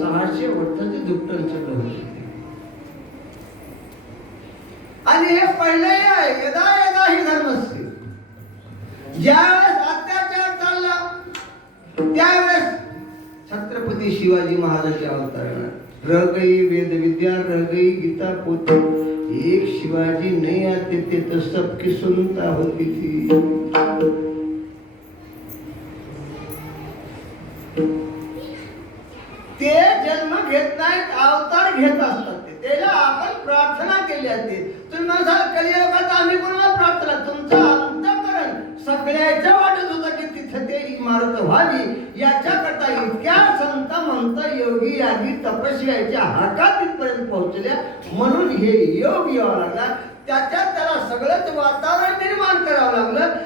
600 वर्षाचे दुप्पटांचं होते. आणि हे पहिलंही आहे, यदा यदा ही धर्मस्य. ज्यावेळेस अत्याचार चालला त्यावेळेस छत्रपती शिवाजी महाराजांच्या अवतरणात रह गई वेद विद्या, रह गई गीता पोथी, एक शिवाजी नहीं आते थे तो सबकी सुनता होती थी. ते जन्म घेत नाहीत, अवतार घेत असतात. त्याला आपण प्रार्थना केली असते. तुम्ही म्हणाल कलियुगात आम्ही कोणाला प्रार्थना, तुमचं अंतःकरण सगळ्याचं वाटत होतं की तिथे ते इमारत व्हावी. याच्याकरता इतक्या संत मंत योगी यागी तपस्याच्या हातात इथपर्यंत पोहोचल्या. म्हणून हे योग यावं लागला. त्याच्यात त्याला सगळंच वातावरण निर्माण करावं लागलं.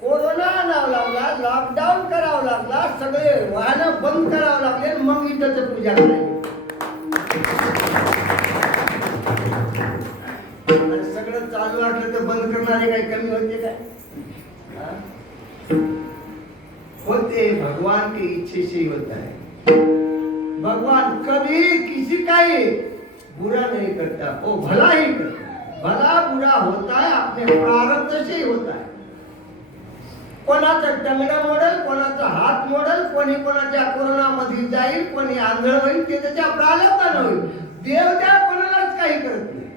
कोरोना आणावं लागला, लॉकडाऊन करावं लागला, सगळे वाहनं बंद करावं लागले. मग इथंच पूजा करायची. सगळं चालू असलं तर बंद करणारे काही कमी होते काय? होते. भगवान की इच्छे से होता है. भगवान कभी किसी का ही बुरा नहीं करता, वो भला ही करता है. भला बुरा होता है अपने प्रारब्ध से ही होता है. कोणाचं टंगडं मोडल, कोणाचा हात मोडल, कोणी कोणाच्या कोरोना मध्ये जाईल, कोणी आंधळ होईल, ते त्याच्या प्रारब्धानं होईल. देव त्या कोणालाच काही करत नाही.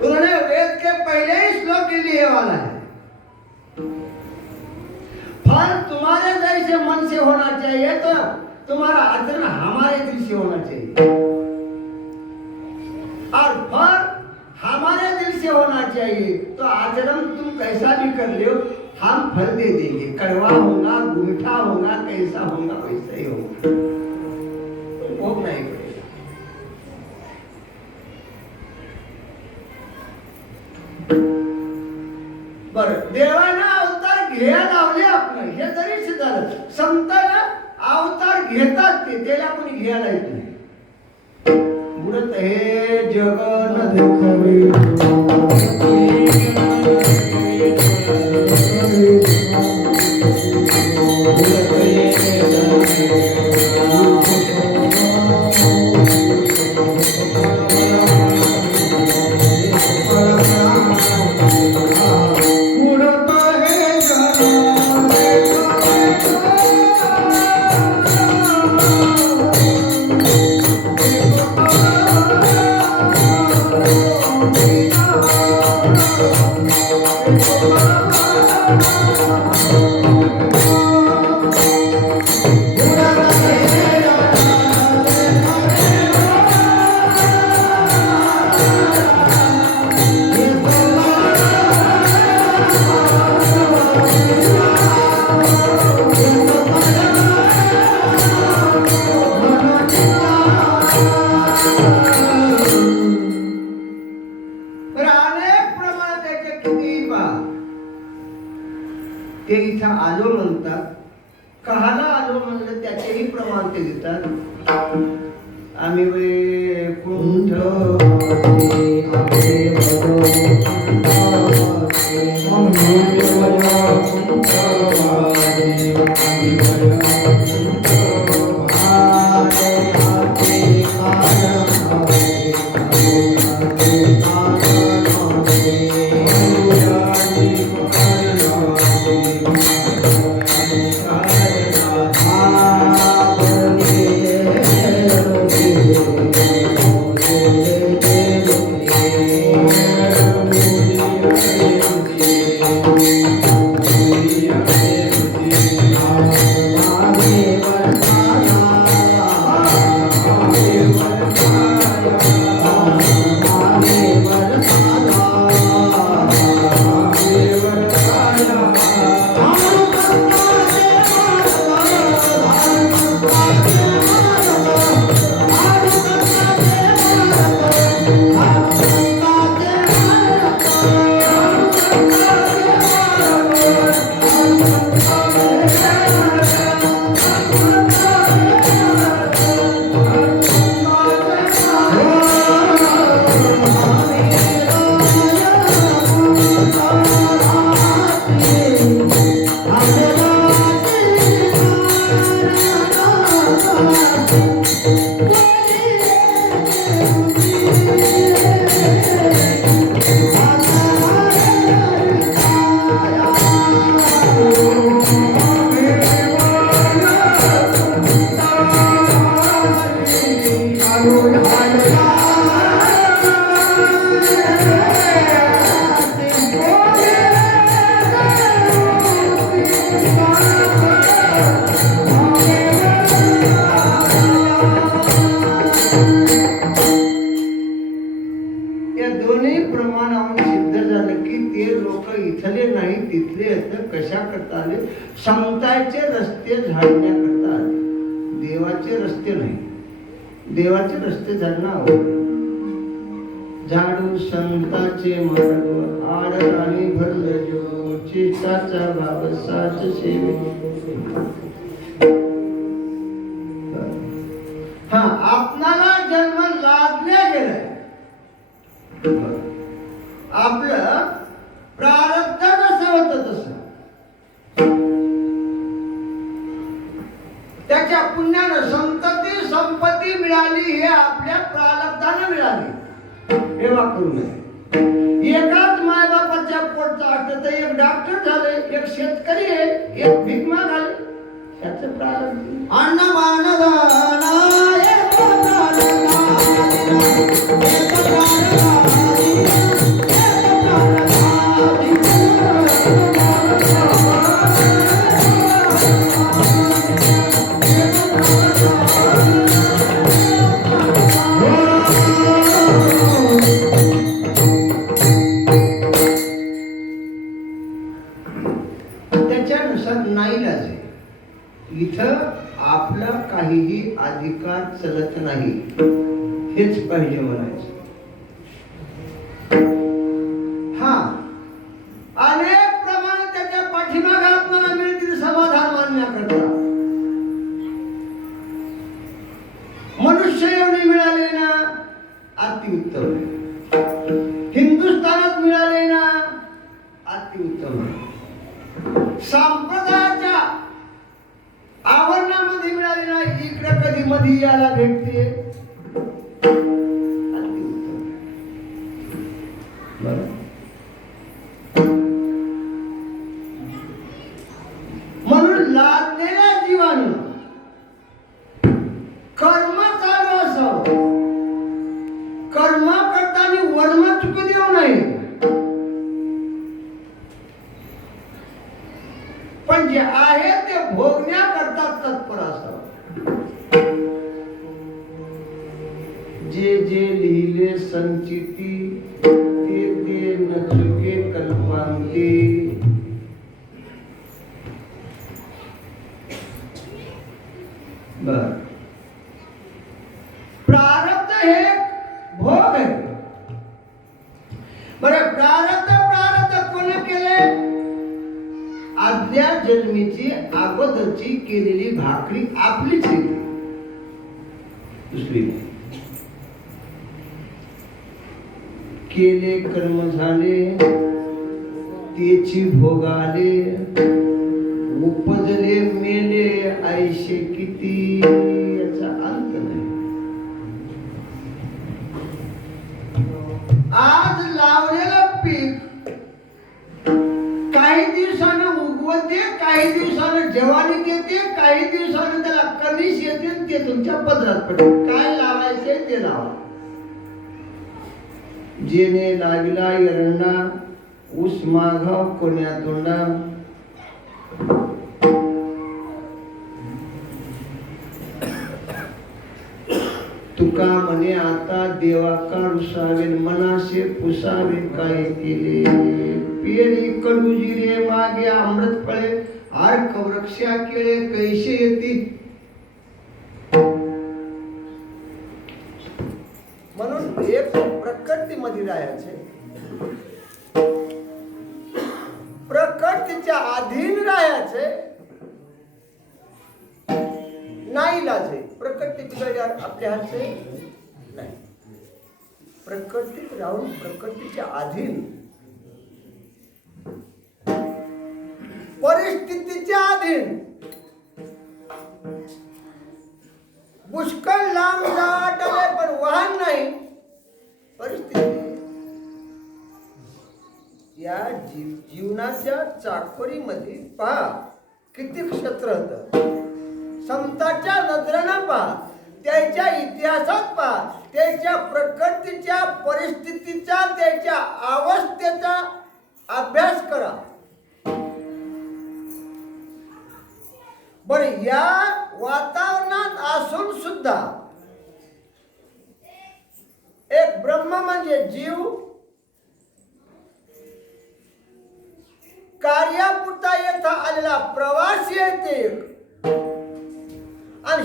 उन्होंने वेद के पहले ही श्लोक लिए वाला है, फल तुम्हारे जैसे मन से होना चाहिए तो तुम्हारा आचरण हमारे दिल से होना चाहिए. और फल हमारे दिल से होना चाहिए तो आचरण तुम कैसा भी कर लो, हम फल दे देंगे. कड़वा होगा, मीठा होगा, कैसा होगा वैसा ही होगा. भोग नहीं पड़ेगा. बर, देवानं अवतार घ्यायला लावले आपलं, हे तरी सिद्ध झालं. संतांना अवतार घेतात ते, त्याला कोणी घ्यायला येत नाही. बुडत हे जग न देखवे, ते इथं आलो म्हणतात. कहाला आलो म्हणलं त्याचेही प्रमाण ते देतात. आम्ही वैकुंठ घालण्याकरता आले. देवाचे रस्ते नाही, देवाचे रस्ते त्यांना आवडले. झाडू संतांचे मार्ग आडराणी भरलं जो चित्ताचा भाव साच सेवे. हा आपणाला जन्म लादल्या गेलाय. आपलं प्रारब्ध कसं होतं तसं त्याच्या पुण्यानं संतती संपत्ती मिळाली. हे आपल्या प्रारब्धानं मिळाली. हेवा करू नये. एकाच मायबापाच्या पोटचा असतं तर एक डॉक्टर झाले, एक शेतकरी आहे, एक भीक मागाले. त्याचं प्रारब्ध अन्न त्याच्यानुसार नाईलाज आहे. इथं आपला काहीही अधिकार चलत नाही. हेच पाहिजे म्हणायचं. हा अनेक प्रमाणे त्याच्या पाठीमागे आपल्याला मिळतील समाधान मानण्याकरता. मनुष्य एवढे मिळाले ना अतिउत्तम. हिंदुस्थानात मिळाले ना अतिउत्तम. संप्रदायाच्या आवरणामध्ये मिळाले ना इकडे कधी मध्ये यायला भेटते. म्हणून लादलेल्या जीवानं कर्म चालू असावं. कर्म करताना वर्म चुकू देऊ नये. पण जे आहे ते भोगण्याकरता तत्पर असावं. जे जे लिहिले संचिती ते ते न चुके कल्पांती. बर प्रारब्ध हे भोग आहे. बरं प्रारब्ध कोण केले? आदल्या जन्मीची अगोदरची केलेली भाकरी आपलीच आहे. दुसरी केले कर्म झाले तेची भोगाले. उपजले मेले आयुष्य किती याचा अंत नाही. आज लावलेलं पीक काही दिवसानं उगवते, काही दिवसानं जवानी देते, काही दिवसानं त्याला कणीस येते. ते तुमच्या पदरात पडते. काय लावायचे ते लावा. जेने लागला एरंडा ऊस माघाव कोण्या तोंडा. तुका म्हणे आता देवा का रुसावे मनासे पुसावे काय केले. पेरी कडू जिरे मागे अमृत फळे अर्क वृक्षा केळे कैसे येती. म्हणून एक प्रकृतीमध्ये राहायचे. प्रकृतीच्या अधीन राहायचे. नाही लाजे प्रकृतीची आपल्या हातचे नाही. प्रकृतीत राहून प्रकृतीच्या अधीन, परिस्थितीच्या अधीन. पुष्कळ लांब जाटले पण वाहन नाही. परिस्थिती या जीवनाच्या चाकोरीमध्ये पहा किती क्षेत्र होतं. संतांच्या नजरेनं पहा, त्याच्या इतिहासात पहा, त्याच्या प्रकृतीच्या परिस्थितीचा, त्याच्या अवस्थेचा अभ्यास करा. बरं या वातावरणात असून सुद्धा एक ब्रह्म म्हणजे जीव कार्यापुरता येथा आलेला प्रवासी आहे. ते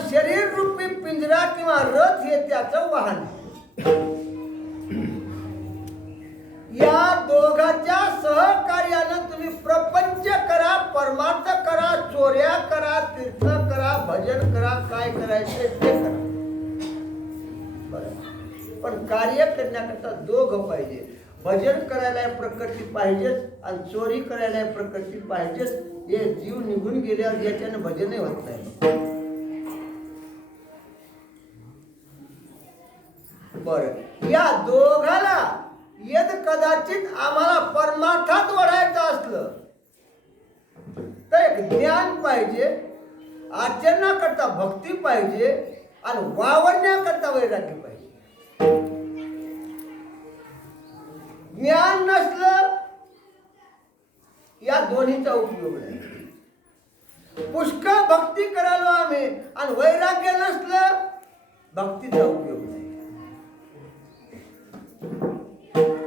शरीर रूपी पिंजरा किंवा रथ हे त्याचं वाहन. या दोघांच्या सहकार्यानं तुम्ही प्रपंच करा, परमार्थ करा, चोऱ्या करा, तीर्थ करा, भजन करा, काय करायचे ते करा. पण कार्य करण्याकरता दोघं पाहिजे. भजन करायला प्रकृती पाहिजेच आणि चोरी करायला प्रकृती पाहिजेच. हे जीव निघून गेल्यावर याच्याने भजनही होत नाही. बर, या दोघाला यद कदाचित आम्हाला परमार्थात वाढायचं असलं तर एक ज्ञान पाहिजे, आचरणाकरता भक्ती पाहिजे आणि वावरण्याकरता वैराग्य पाहिजे. ज्ञान नसलं या दोन्हीचा उपयोग नाही. पुष्कळ भक्ती करायला आम्ही आणि वैराग्य नसलं भक्तीचा उपयोग नाही.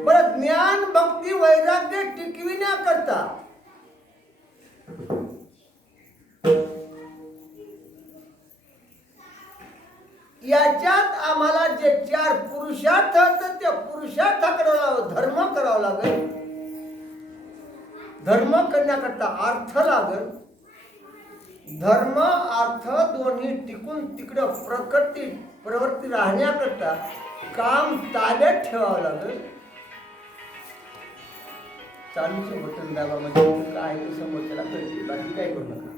बरं, ज्ञान भक्ती वैराग्य टिकविण्याकरता याच्यात आम्हाला जे 4 पुरुषार्थ असतात त्या पुरुषार्थाकडे धर्म करावा लागेल. धर्म करण्याकरता अर्थ लागेल. धर्म अर्थ दोन्ही टिकून तिकडं प्रवृत्ती राहण्याकरता काम ताब्यात ठेवावं लागेल. चालूचं बटन दाबा म्हणजे काय समोरच्याला कळते, बाकी काय करू नका.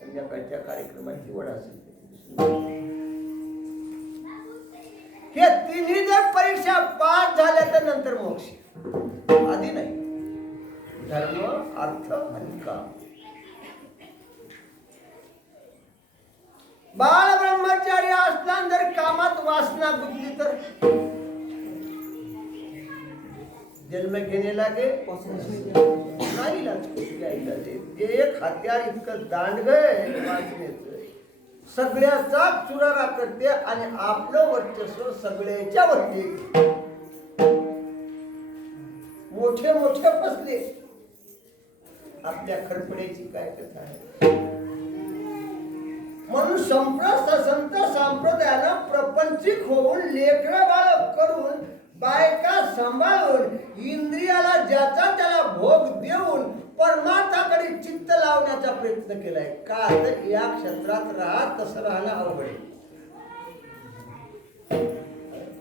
संध्याकाळच्या कार्यक्रमाची वड असेल. हे तिन्ही जर परीक्षा पास झाल्या तर नंतर मोक्ष, आधी नाही. धर्म, अर्थ आणि काम. बाळ ब्रह्मचारी असताना जर कामात वासना गुंतली तर जन्म घेणे लागे नाही लागत. ते एक हत्यार इतकं दांडगं वासनेचं सगळ्याचा चुरारा करते आणि आपलं वर्चस्व सगळ्याच्या वरती. मोठे मोठे फसले. आपल्या खडपड्याची काय कथा आहे. म्हणून संत संप्रदायानं प्रपंचिक होऊन लेकरं बाळ करून बायका सांभाळून इंद्रियाला ज्याचा त्याला भोग देऊन परमार्थाकडे चित्त लावण्याचा प्रयत्न केलाय. का तर या क्षेत्रात राहत तसं राहणं अवघड आहे.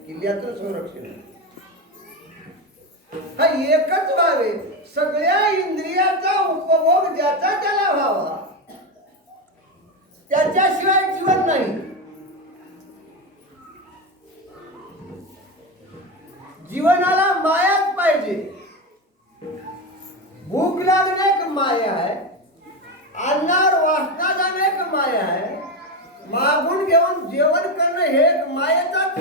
किल्ल्यातून संरक्षण हा एकच व्हावे. सगळ्या इंद्रियाचा उपभोग ज्याचा त्याला व्हावा, त्याच्याशिवाय जीवन नाही. जीवनाला मायाच पाहिजे. भूक लागणे एक माया आहे, अन्नावर वासना जाणे एक माया आहे, मागून घेऊन जेवण करणं हे एक मायेचाच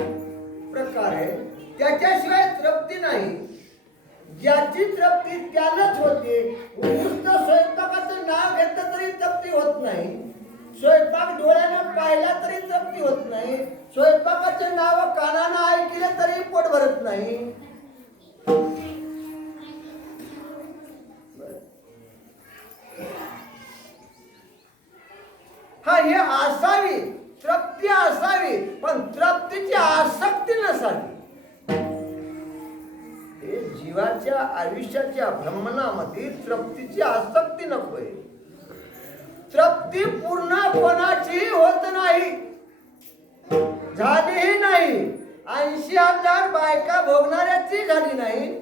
प्रकार आहे. त्याच्याशिवाय तृप्ती नाही. ज्याची तृप्ती त्यालाच होते. नुसतं स्वयंपाकाचं नाव घेतलं तरी तृप्ती होत नाही. स्वयंपाक डोळ्यानं पाहिला तरी तृप्ती होत नाही. स्वयंपाकाचे नाव कानानं ऐकले तरी पोट भरत नाही. हा, हे असावी, तृप्ती असावी, पण तृप्तीची आसक्ती नसावी. हे जीवाच्या आयुष्याच्या भ्रमणामध्ये तृप्तीची आसक्ती नकोय. तृप्ती पूर्ण कोणाची होत नाही, झालीही नाही. 80,000 बायका भोगणाऱ्याची झाली नाही.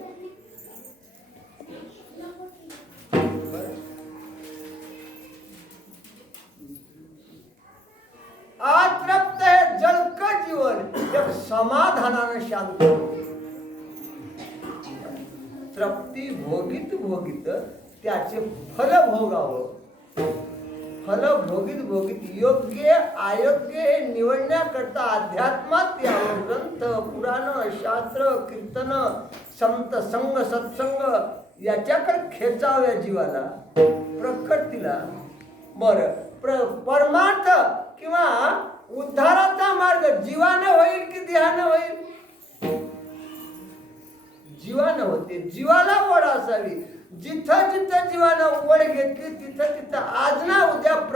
अतृप्त हे जळकं जीवन एक समाधानानं शांत. तृप्ती भोगीत भोगीत त्याचे फल भोगावं. फल भोगीत भोगीत योग्य अयोग्य हे निवडण्याकरता अध्यात्मात यावं. ग्रंथ, पुराण, शास्त्र, कीर्तन, संत संग, सत्संग याच्याकडे खेचाव्या जीवाला, प्रकृतीला. बरं, परमार्थ किंवा उद्धाराचा मार्ग जीवानं होईल की देहानं होईल? जीवानं होते. जीवाला ओढ असावी. जिथं जिथं जीवानं ओढ घेतली तिथं तिथं आज ना उद्या